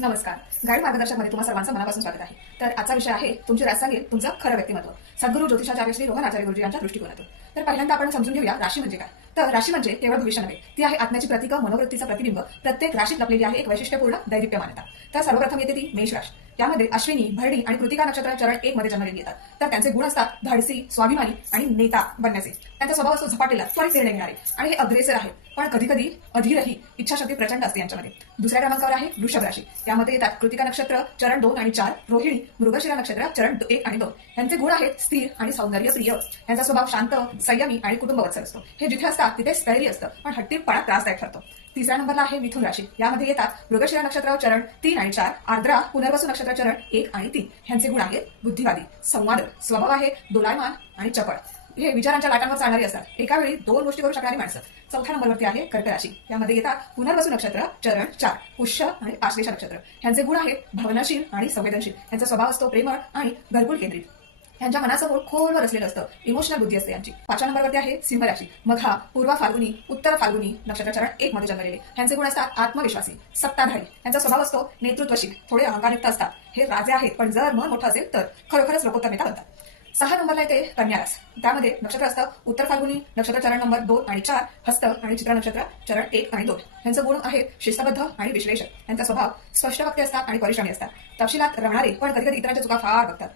नमस्कार. गाईड मार्गदर्शकमध्ये तुम्हा सर्वांचं मनापासून स्वागत आहे. तर आजचा विषय आहे तुमची रास सांगेल तुमचं खरं व्यक्तिमत्व, सद्गुरू ज्योतिषाचार्य श्री रोहन आचार्य गुरुजी यांच्या दृष्टिकोनातून. तर पहिल्यांदा आपण समजून घेऊया राशी म्हणजे काय. तर राशी म्हणजे केवळ भविष्य नव्हे, ती आहे आत्म्याची प्रतीक, मनोवृत्तीचं प्रतिबिंब. प्रत्येक राशीत लपलेली आहे एक वैशिष्ट्यपूर्ण दैदिप्यमानता. तर सर्वप्रथम येते ती मेष राशी. त्यामध्ये अश्विनी, भरणी आणि कृतिका नक्षत्र चरण 1 मध्ये जन्मलेली येतात. तर त्यांचे गुण असतात धाडसी, स्वाभिमानी आणि नेता बनण्याचे. त्यांचा स्वभाव असतो झपाटलेला, त्वरित निर्णय घेणारे आणि हे अग्रेसर आहे, पण कधी कधी अधीरही. इच्छाशक्ती प्रचंड असते यांच्यामध्ये. दुसऱ्या क्रमांकावर आहे वृषभ राशी. त्यामध्ये येतात कृतिका नक्षत्र चरण 2 आणि 4, रोहिणी, मृगशिरा नक्षत्र चरण 1 आणि 2. यांचे गुण आहेत स्थिर आणि सौंदर्य प्रिय. यांचा स्वभाव शांत, संयमी आणि कुटुंबवत्सल असतो. हे जिथे असतात तिथे स्थैर्य असतं, पण हट्टीपणा त्रासदायक ठरतो. तिसऱ्या नंबरला आहे मिथुन राशी. यामध्ये येतात मृगशिरा नक्षत्र चरण 3 आणि 4, आर्द्रा, पुनर्वसू नक्षत्र चरण 1 आणि 3. यांचे गुण आहेत बुद्धिवादी, संवाद, स्वभाव आहे दोलायमान आणि चपळ. हे विचारांच्या लाटांवर चालणारी असतात. एका वेळी 2 गोष्टी करू शकणारी माणसं. चौथ्या नंबरवरती आहे कर्क राशी. यामध्ये येतात पुनर्वसू नक्षत्र चरण 4, पुष्य आणि आश्लेष नक्षत्र. यांचे गुण आहेत भावनाशील आणि संवेदनशील. यांचा स्वभाव असतो प्रेमळ आणि घरकुल केंद्रित. यांच्या मनासमोर खोलवर असलेलं असतं. इमोशनल बुद्धी असते यांची. 5व्या नंबरवरती आहे सिंह राशी. मघा, पूर्वा फाल्गुनी, उत्तर फाल्गुनी नक्षत्र चरण 1 मध्ये जन्मलेले. यांचे गुण असतात आत्मविश्वासी, सत्ताधारी. यांचा स्वभाव असतो नेतृत्वशील, थोडे अहंकारयुक्त असतात. हे राजे आहेत, पण जर मन मोठं असेल तर खरोखरच लोकोत्तर नेता बनतात. 6 नंबरला येते कन्या रास. त्यामध्ये नक्षत्र असतं उत्तर फाल्गुनी नक्षत्र चरण नंबर 2 आणि 4, हस्त आणि चित्रा नक्षत्र चरण 1 आणि 2. यांचे गुण आहेत शिस्तबद्ध आणि विश्लेषक. यांचा स्वभाव स्पष्ट वक्ते असतात आणि परिश्रमी असतात. तपशिलात रमणारे, पण कधी कधी इतरांच्या चुका फार बघतात.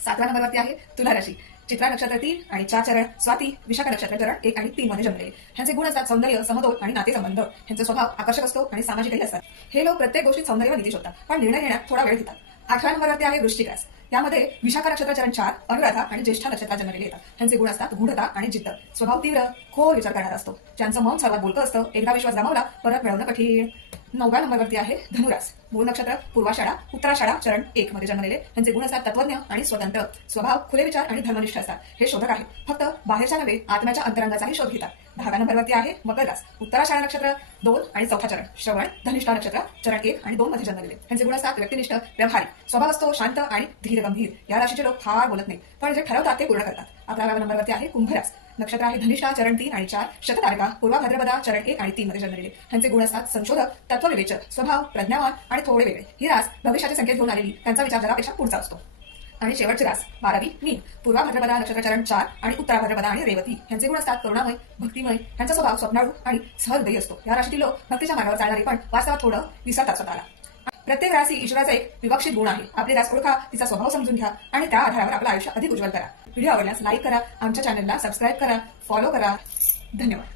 7व्या नंबरवरती आहे तुला राशी. चित्रा नक्षत्र 3 आणि 4 चरण, स्वाती, विशाखा नक्षत्र चरण 1 आणि 3 मध्ये जन्मलेले. यांचे गुण असतात सौंदर्य, समतोल आणि नातेसंबंध. यांचा स्वभाव आकर्षक असतो आणि सामाजिकही असतात. हे लोक प्रत्येक गोष्टीत सौंदर्य व नीती शोधतात, पण निर्णय घेण्यात थोडा वेळ घेतात. 8व्या नंबरवरती आहे वृश्चिक रास. यामध्ये विशाखा नक्षत्र चरण 4, अनुराधा आणि ज्येष्ठा नक्षत्रात जन्मलेले येतात. यांचे गुण असतात गूढता आणि जिद्द. स्वभाव तीव्र, खोल विचार करणारा असतो. ज्यांचं मन सर्वात बोलकं असतं. एकदा विश्वास गमावला परत मिळवणं कठीण. 9व्या नंबरवरती आहे धनुरास. मूळ नक्षत्र पूर्वाषाढा, उत्तराषाढा चरण 1 मध्ये जन्मलेले. यांचे गुण असतात तत्वज्ञ आणि स्वतंत्र. स्वभाव खुले विचार आणि धर्मनिष्ठ असतात. हे शोधक आहेत, फक्त बाहेरच्या नव्हे आत्म्याच्या अंतरंगाचाही शोध घेतात. 10व्या नंबरवरती आहे मकर रास. उत्तराषाढा नक्षत्र 2 आणि 4 चरण, श्रवण, धनिष्ठा नक्षत्र चरण 1 आणि 2 मध्ये जन्मलेले. यांचे गुण असतात व्यक्तिनिष्ठ, व्यावहारिक. स्वभाव असतो शांत आणि धीर गंभीर. या राशीचे लोक फार बोलत नाही, पण जे ठरवतात ते पूर्ण करतात. 11व्या नंबरवरती आहे कुंभ रास. नक्षत्र आहे धनिष्ठा चरण 3 आणि 4, शततारका, पूर्वा भाद्रपदा चरण 1 आणि 3 मध्ये जन्मलेले. यांचे गुण असतात संशोधक, तत्वविवेचक, स्वभाव प्रज्ञावान आणि थोडे वेगळे. ही रास भविष्याचे संकेत घेऊन आलेली. त्यांचा विचार जगापेक्षा पुढचा असतो. आणि शेवटची रास 12वी मीन. पूर्वा भाद्रपदा नक्षत्र चरण 4 आणि उत्तरा भाद्रपदा आणि रेवती. यांचे गुण असतात करुणामय, भक्तिमय. यांचा स्वभाव स्वप्नाळू आणि सहृदयी असतो. या राशीतील लोक भक्तीच्या मार्गावर चालणारे, पण वास्तवात थोडं विसरतात स्वतःला. प्रत्येक राशी ईश्वराचा एक विवक्षित गुण आहे. आपली रास ओळखा, तिचा स्वभाव समजून घ्या आणि त्या आधारावर आपलं आयुष्य अधिक उज्ज्वल करा. व्हिडिओ आवडल्यास लाईक करा, आमच्या चॅनलला सबस्क्राईब करा, फॉलो करा. धन्यवाद.